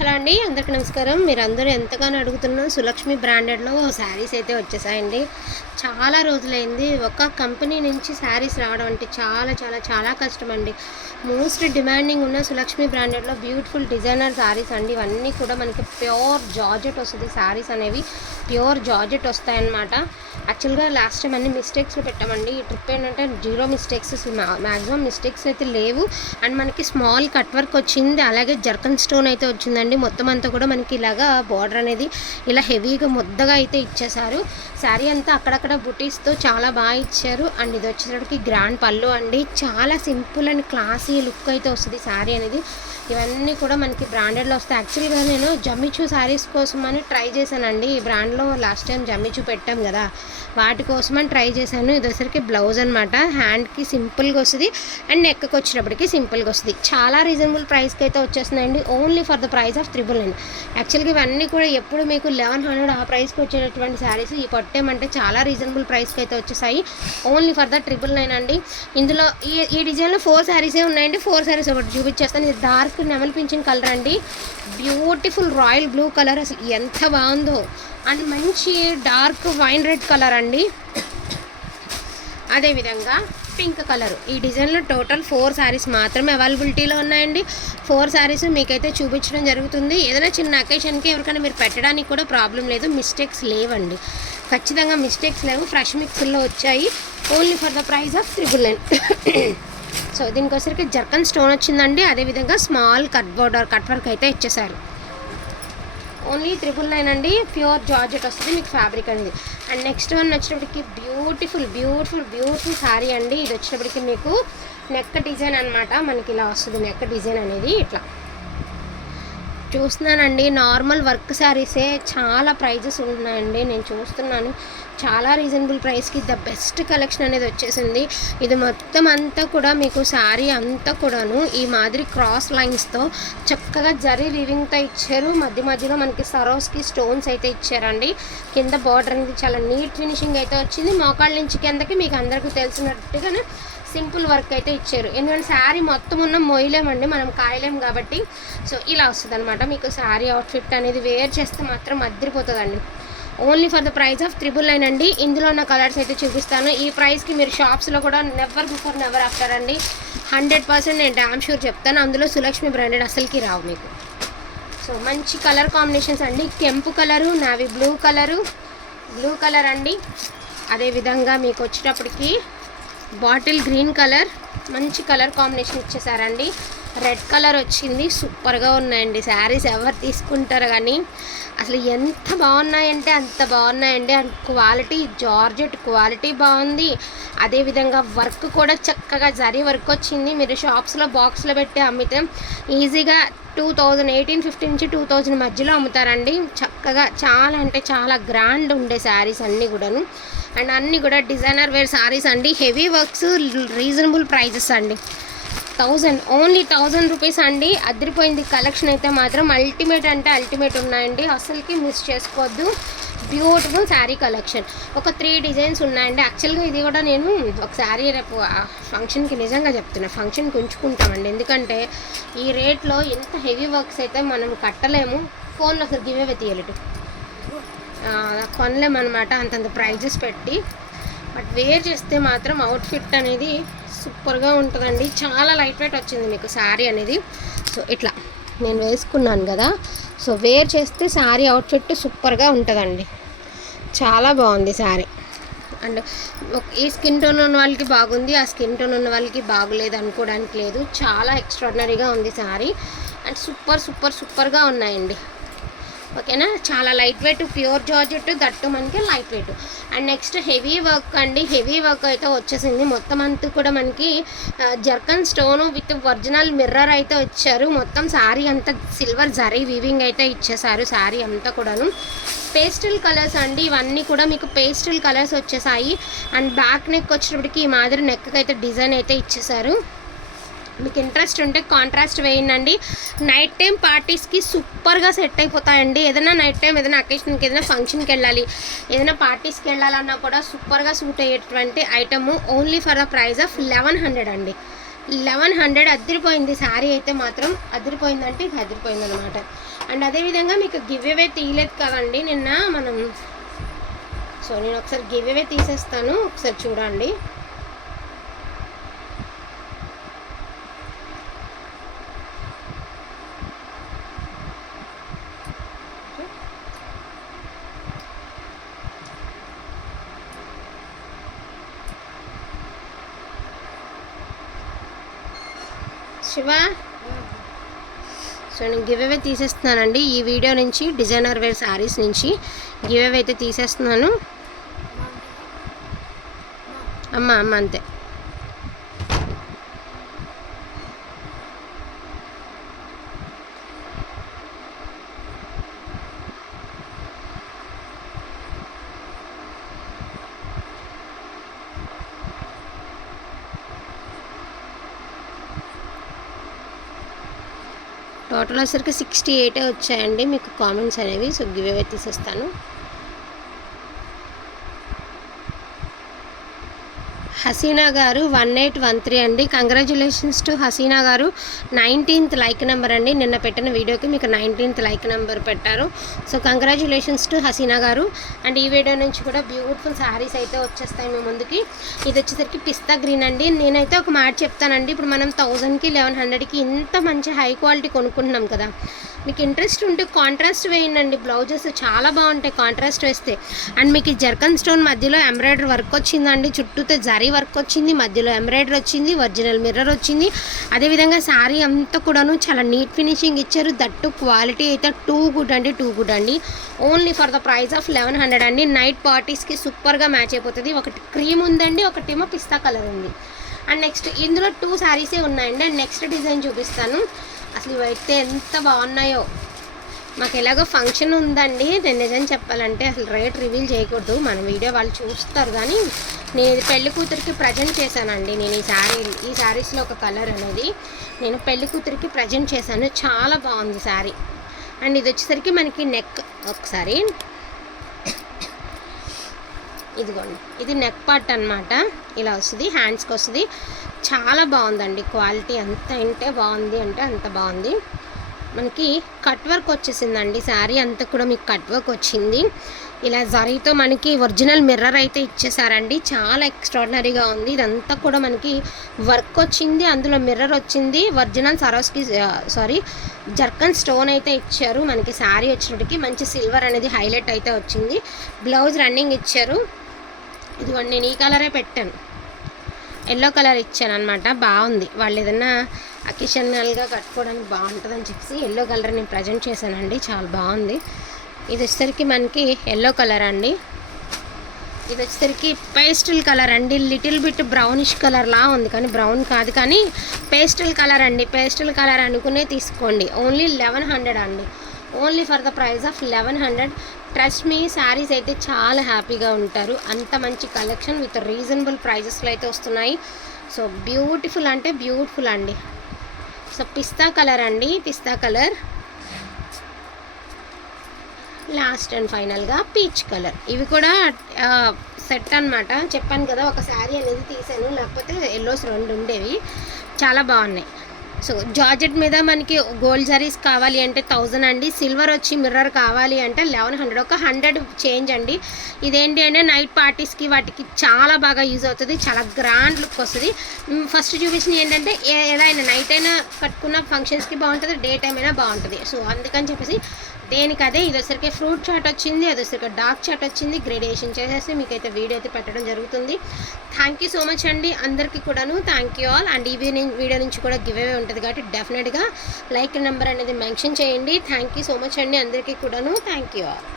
Hello అండి, అందరికీ నమస్కారం. మీరందరూ ఎంతగానో అడుగుతున్న సులక్ష్మి బ్రాండెడ్లో శారీస్ అయితే వచ్చేసాయండి. చాలా రోజులైంది. ఒక కంపెనీ నుంచి శారీస్ రావడం అంటే చాలా చాలా చాలా కష్టం అండి. మోస్ట్ డిమాండింగ్ ఉన్న సులక్ష్మి బ్రాండెడ్లో బ్యూటిఫుల్ డిజైనర్ శారీస్ అండి. ఇవన్నీ కూడా మనకి ప్యూర్ జార్జెట్ వస్తుంది. శారీస్ అనేవి ప్యూర్ జార్జెట్ వస్తాయన్నమాట. యాక్చువల్గా లాస్ట్ టైం అన్ని మిస్టేక్స్లో పెట్టామండి. ఈ ట్రిప్ ఏంటంటే జీరో మిస్టేక్స్, మ్యాక్సిమం మిస్టేక్స్ అయితే లేవు. అండ్ మనకి స్మాల్ కట్ వర్క్ వచ్చింది, అలాగే జర్కన్ స్టోన్ అయితే వచ్చిందండి. మొత్తం అంతా కూడా మనకి ఇలాగా బార్డర్ అనేది ఇలా హెవీగా ముద్దగా అయితే ఇచ్చేసారు. శారీ అంతా అక్కడక్కడ బుటీస్తో చాలా బాగా ఇచ్చారు. అండ్ ఇది వచ్చేసరికి గ్రాండ్ పళ్ళు అండి. చాలా సింపుల్ అండ్ క్లాసీ లుక్ అయితే వస్తుంది శారీ అనేది. ఇవన్నీ కూడా మనకి బ్రాండెడ్లో వస్తాయి. యాక్చువల్గా నేను జమ్మిచూ శారీస్ కోసం అని ట్రై చేశానండి. ఈ బ్రాండ్లో లాస్ట్ టైం జమ్మిచూ పెట్టాం కదా, వాటి కోసం అని ట్రై చేశాను. ఇది వచ్చరికి బ్లౌజ్ అనమాట. హ్యాండ్కి సింపుల్గా వస్తుంది అండ్ నెక్కి వచ్చేటప్పటికి సింపుల్గా వస్తుంది. చాలా రీజనబుల్ ప్రైస్కి అయితే వచ్చేస్తున్నాయండి. Only for the price of 999. యాక్చువల్గా ఇవన్నీ కూడా ఎప్పుడు మీకు 1100 ఆ ప్రైస్కి వచ్చేటటువంటి శారీస్ ఈ పట్టేమంటే చాలా రీజనబుల్ ప్రైస్కి అయితే వచ్చేసాయి. ఓన్లీ ఫర్ ద 999 అండి. ఇందులో ఈ డిజైన్లో 4 శారీసే ఉన్నాయండి. 4 శారీస్ ఒకటి చూపించేస్తాను. ఇది డార్క్ నెమల్ పింఛన్ కలర్ అండి. బ్యూటిఫుల్ రాయల్ బ్లూ కలర్, అసలు ఎంత బాగుందో. అండ్ మంచి డార్క్ వైన్ రెడ్ కలర్ అండి. అదేవిధంగా పింక్ కలర్. ఈ డిజైన్లో టోటల్ 4 శారీస్ మాత్రమే అవైలబిలిటీలో ఉన్నాయండి. 4 శారీస్ మీకైతే చూపించడం జరుగుతుంది. ఏదైనా చిన్న అకేషన్కి ఎవరికైనా మీరు పెట్టడానికి కూడా ప్రాబ్లం లేదు. మిస్టేక్స్ లేవండి, ఖచ్చితంగా మిస్టేక్స్ లేవు. ఫ్రెష్ మిక్స్లో వచ్చాయి. Only for the price of 999. So దీనికి వచ్చరికి జర్కన్ స్టోన్ వచ్చిందండి. అదేవిధంగా small cut border cut work అయితే ఇచ్చేసారు. ఓన్లీ 999 అండి. ప్యూర్ జార్జెట్ వస్తుంది మీకు ఫ్యాబ్రిక్ అనేది. అండ్ నెక్స్ట్ వన్ వచ్చేటప్పటికి బ్యూటిఫుల్ బ్యూటిఫుల్ బ్యూటిఫుల్ శారీ అండి. ఇది వచ్చేటప్పటికి మీకు నెక్ డిజైన్ అనమాట. మనకి ఇలా వస్తుంది నెక్ డిజైన్ అనేది. ఇట్లా చూస్తున్నానండి. నార్మల్ వర్క్ శారీసే చాలా ప్రైజెస్ ఉన్నాయండి. నేను చూస్తున్నాను చాలా రీజనబుల్ ప్రైస్కి ద బెస్ట్ కలెక్షన్ అనేది వచ్చేసింది. ఇది మొత్తం అంతా కూడా మీకు శారీ అంతా కూడాను ఈ మాదిరి క్రాస్ లైన్స్తో చక్కగా జరీ వీవింగ్తో ఇచ్చారు. మధ్య మధ్యలో మనకి సరోస్కి స్టోన్స్ అయితే ఇచ్చారండి. కింద బార్డర్ అనేది చాలా నీట్ ఫినిషింగ్ అయితే వచ్చింది. మోకాళ్ళ నుంచి కిందకి మీకు అందరికీ తెలిసినట్టుగానే సింపుల్ వర్క్ అయితే ఇచ్చారు. ఎందుకంటే శారీ మొత్తం ఉన్న మొయ్యలేమండి, మనం కాయలేం కాబట్టి. సో ఇలా వస్తుంది అనమాట. మీకు శారీ అవుట్ఫిట్ అనేది వేర్ చేస్తే మాత్రం అద్దరిపోతుందండి. Only for the price of 999 అండి. ఇందులో ఉన్న కలర్స్ అయితే చూపిస్తాను. ఈ ప్రైస్కి మీరు షాప్స్లో కూడా నెవర్ బిఫోర్ నెవర్ ఆఫ్టర్ అండి. 100% నేను డామ్ షూర్ చెప్తాను. అందులో సులక్ష్మి బ్రాండెడ్ అసలుకి రావు మీకు. సో మంచి కలర్ కాంబినేషన్స్ అండి. కెంపు కలరు, నావీ బ్లూ కలర్ అండి. అదేవిధంగా మీకు వచ్చేటప్పటికి బాటిల్ గ్రీన్ కలర్, మంచి కలర్ కాంబినేషన్ ఇచ్చేసారండి. రెడ్ కలర్ వచ్చింది. సూపర్గా ఉన్నాయండి శారీస్. ఎవరు తీసుకుంటారు కానీ అసలు ఎంత బాగున్నాయంటే అంత బాగున్నాయండి. అండ్ క్వాలిటీ జార్జెట్ క్వాలిటీ బాగుంది. అదేవిధంగా వర్క్ కూడా చక్కగా జరీ వర్క్ వచ్చింది. మీరు షాప్స్లో బాక్స్లో పెట్టి అమ్మితే ఈజీగా 2018-15 నుంచి 2000 మధ్యలో అమ్ముతారండి. చక్కగా చాలా అంటే చాలా గ్రాండ్ ఉండే శారీస్ అన్నీ కూడాను. అండ్ అన్నీ కూడా డిజైనర్ వేర్ శారీస్ అండి. హెవీ వర్క్స్, రీజనబుల్ ప్రైజెస్ అండి. 1000 ఓన్లీ 1000 రూపీస్ అండి. అదిరిపోయింది కలెక్షన్ అయితే మాత్రం. అల్టిమేట్ అంటే అల్టిమేట్ ఉన్నాయండి. అసలుకి మిస్ చేసుకోవద్దు. Beautiful sari collection. ఒక 3 డిజైన్స్ ఉన్నాయండి. యాక్చువల్గా ఇది కూడా నేను ఒక శారీ రేపు ఫంక్షన్కి నిజంగా చెప్తున్నా, ఫంక్షన్కి ఉంచుకుంటామండి. ఎందుకంటే ఈ రేట్లో ఎంత హెవీ వర్క్స్ అయితే మనం కట్టలేము. ఫోన్లో అసలు గివేవే తీయలేటు కొనలేమన్నమాట అంతంత ప్రైజెస్ పెట్టి. బట్ వేర్ చేస్తే మాత్రం అవుట్ఫిట్ అనేది సూపర్గా ఉంటుందండి. చాలా లైట్ వెయిట్ వచ్చింది మీకు శారీ అనేది. సో ఇట్లా నేను వేసుకున్నాను కదా, సో వేర్ చేస్తే శారీ అవుట్ఫిట్ సూపర్గా ఉంటుందండి. చాలా బాగుంది శారీ. అండ్ ఈ స్కిన్ టోన్ ఉన్న వాళ్ళకి బాగుంది, ఆ స్కిన్ టోన్ ఉన్న వాళ్ళకి బాగులేదు అనుకోవడానికి లేదు. చాలా ఎక్స్ట్రాడినరీగా ఉంది శారీ. అండ్ సూపర్గా ఉన్నాయండి. ఓకేనా. చాలా light weight, pure georgette, that మనకి light weight. And next heavy work అండి. హెవీ వర్క్ అయితే వచ్చేసింది. మొత్తం అంతా కూడా మనకి zircon stone with original mirror అయితే వచ్చారు. మొత్తం శారీ అంతా సిల్వర్ జరీ వీవింగ్ అయితే ఇచ్చేసారు. శారీ అంతా కూడాను పేస్టల్ కలర్స్ అండి. ఇవన్నీ కూడా మీకు పేస్టల్ కలర్స్ వచ్చేసాయి. అండ్ బ్యాక్ నెక్ వచ్చేటప్పటికి ఈ మాదిరి నెక్కి అయితే డిజైన్ అయితే ఇచ్చేసారు. మీకు ఇంట్రెస్ట్ ఉంటే కాంట్రాస్ట్ వేయండి. నైట్ టైం పార్టీస్కి సూపర్గా సెట్ అయిపోతాయండి. ఏదైనా నైట్ టైం ఏదైనా అకేషన్కి ఏదైనా ఫంక్షన్కి వెళ్ళాలి, ఏదైనా పార్టీస్కి వెళ్ళాలన్నా కూడా సూపర్గా సూట్ అయ్యేటువంటి item. Only for the price of 1100 అండి. 1100 అదిరిపోయింది శారీ అయితే మాత్రం. అదిరిపోయిందంటే ఇక అదిరిపోయింది అనమాట. అండ్ అదేవిధంగా మీకు గివ్ అవే తీయలేదు కదండి నిన్న మనం. సో నేను ఒకసారి గివ్ అవే తీసేస్తాను, ఒకసారి చూడండి. శివ, సో నేను గివ్ అవే తీసేస్తున్నానండి ఈ వీడియో నుంచి. డిజైనర్ వేర్ శారీస్ నుంచి గివ్ అవే అయితే తీసేస్తున్నాను. అమ్మ అంతే. టోటల్ వచ్చేసరికి 68 వచ్చాయండి మీకు కామెంట్స్ అనేవి. సో గివ్ అవే తీసేస్తాను. హసీనా గారు 1813 అండి. కంగ్రాచులేషన్స్ టు హసీనా గారు. 19th లైక్ నెంబర్ అండి. నిన్న పెట్టిన వీడియోకి మీకు 19th లైక్ నెంబర్ పెట్టారు. సో కంగ్రాచులేషన్స్ టు హసీనా గారు. అండ్ ఈ వీడియో నుంచి కూడా బ్యూటిఫుల్ శారీస్ అయితే వచ్చేస్తాయి మీ ముందుకి. ఇది వచ్చేసరికి పిస్తా గ్రీన్ అండి. నేనైతే ఒక మాట చెప్తానండి, ఇప్పుడు మనం 1000కి 1100కి ఇంత మంచి హై క్వాలిటీ కొనుక్కుంటున్నాం కదా, మీకు ఇంట్రెస్ట్ ఉంటే కాంట్రాస్ట్ వేయండి. బ్లౌజెస్ చాలా బాగుంటాయి కాంట్రాస్ట్ వేస్తే. అండ్ మీకు జర్కన్ స్టోన్ మధ్యలో ఎంబ్రాయిడరీ వర్క్ వచ్చిందండి, చుట్టూతో జరీ వర్క్ వచ్చింది, మధ్యలో ఎంబ్రాయిడరీ వచ్చింది, ఒరిజినల్ మిర్రర్ వచ్చింది. అదేవిధంగా శారీ అంతా కూడాను చాలా నీట్ ఫినిషింగ్ ఇచ్చారు. దట్టు క్వాలిటీ అయితే టూ గుడ్ అండి. Only for the price of 1100 అండి. నైట్ పార్టీస్కి సూపర్గా మ్యాచ్ అయిపోతుంది. ఒకటి క్రీమ్ ఉందండి, ఒకటేమో పిస్తా కలర్ ఉంది. అండ్ నెక్స్ట్ ఇందులో 2 శారీసే ఉన్నాయండి. అండ్ నెక్స్ట్ డిజైన్ చూపిస్తాను. అసలు ఇవైతే ఎంత బాగున్నాయో. మాకు ఎలాగో ఫంక్షన్ ఉందండి. నేను నిజం చెప్పాలంటే అసలు రేట్ రివీల్ చేయకూడదు, మన వీడియో వాళ్ళు చూస్తారు. కానీ నేను పెళ్లి కూతురికి ప్రజెంట్ చేశానండి. నేను ఈ శారీస్లో ఒక కలర్ అనేది నేను పెళ్లి కూతురికి ప్రజెంట్ చేశాను. చాలా బాగుంది శారీ. అండ్ ఇది వచ్చేసరికి మనకి నెక్, ఒకసారి ఇదిగోండి, ఇది నెక్ పార్ట్ అనమాట. ఇలా వస్తుంది, హ్యాండ్స్కి వస్తుంది. చాలా బాగుందండి క్వాలిటీ. ఎంత అంటే బాగుంది అంటే అంత బాగుంది. మనకి కట్ వర్క్ వచ్చేసిందండి. శారీ అంతా కూడా మీకు కట్ వర్క్ వచ్చింది. ఇలా జరీతో మనకి ఒరిజినల్ మిర్రర్ అయితే ఇచ్చేసారండి. చాలా ఎక్స్ట్రాడినరీగా ఉంది. ఇదంతా కూడా మనకి వర్క్ వచ్చింది, అందులో మిర్రర్ వచ్చింది. ఒరిజినల్ జర్కన్ స్టోన్ అయితే ఇచ్చారు. మనకి శారీ వచ్చినప్పటికి మంచి సిల్వర్ అనేది హైలైట్ అయితే వచ్చింది. బ్లౌజ్ రన్నింగ్ ఇచ్చారు. ఇదిగోండి, నేను ఈ కలరే పెట్టాను, ఎల్లో కలర్ ఇచ్చాను అనమాట. బాగుంది. వాళ్ళు ఏదన్నా అకేషనల్గా కట్టుకోవడానికి బాగుంటుందని చెప్పి ఎల్లో కలర్ నేను ప్రజెంట్ చేశానండి. చాలా బాగుంది. ఇది వచ్చేసరికి మనకి ఎల్లో కలర్ అండి. ఇది వచ్చేసరికి పేస్టల్ కలర్ అండి. లిటిల్ బిట్ బ్రౌనిష్ కలర్లా ఉంది, కానీ బ్రౌన్ కాదు, కానీ పేస్టల్ కలర్ అండి. పేస్టల్ కలర్ అనుకునే తీసుకోండి. ఓన్లీ 1100 అండి. Only for the price of 1100. Trust me, saris అయితే చాలా హ్యాపీగా ఉంటారు. అంత మంచి కలెక్షన్ విత్ రీజనబుల్ ప్రైజెస్లో అయితే వస్తున్నాయి. సో బ్యూటిఫుల్ అంటే బ్యూటిఫుల్ అండి. సో పిస్తా కలర్ అండి, పిస్తా కలర్. లాస్ట్ అండ్ ఫైనల్గా పీచ్ కలర్. ఇవి కూడా సెట్ అనమాట. చెప్పాను కదా, ఒక శారీ అనేది తీసాను, లేకపోతే ఎల్లోస్ 2 ఉండేవి. చాలా బాగున్నాయి. సో జార్జెట్ మీద మనకి గోల్డ్ జరీస్ కావాలి అంటే 1000 అండి. సిల్వర్ వచ్చి మిర్రర్ కావాలి అంటే 1100, ఒక 100 చేంజ్ అండి. ఇదేంటి అంటే నైట్ పార్టీస్కి వాటికి చాలా బాగా యూజ్ అవుతుంది. చాలా గ్రాండ్ లుక్ వస్తుంది. ఫస్ట్ చూపించింది ఏంటంటే ఏదైనా నైట్ అయినా కట్టుకున్న ఫంక్షన్స్కి బాగుంటుంది, డే టైం అయినా బాగుంటుంది. సో అందుకని చెప్పేసి దేనికి అదే. ఇది వచ్చరికి ఫ్రూట్ చాట్ వచ్చింది, అది వచ్చరికి డార్క్ చాట్ వచ్చింది. గ్రేడేషన్ చేసేసి మీకైతే వీడియో అయితే పెట్టడం జరుగుతుంది. థ్యాంక్ యూ సో మచ్ అండి అందరికీ కూడాను. Thank you all. అండ్ ఈ వీడియో నుంచి కూడా గివ్ అవే ఉంటుంది కాబట్టి డెఫినెట్గా లైక్ నెంబర్ అనేది మెన్షన్ చేయండి. థ్యాంక్ యూ సో మచ్ అండి అందరికీ కూడాను. Thank you all.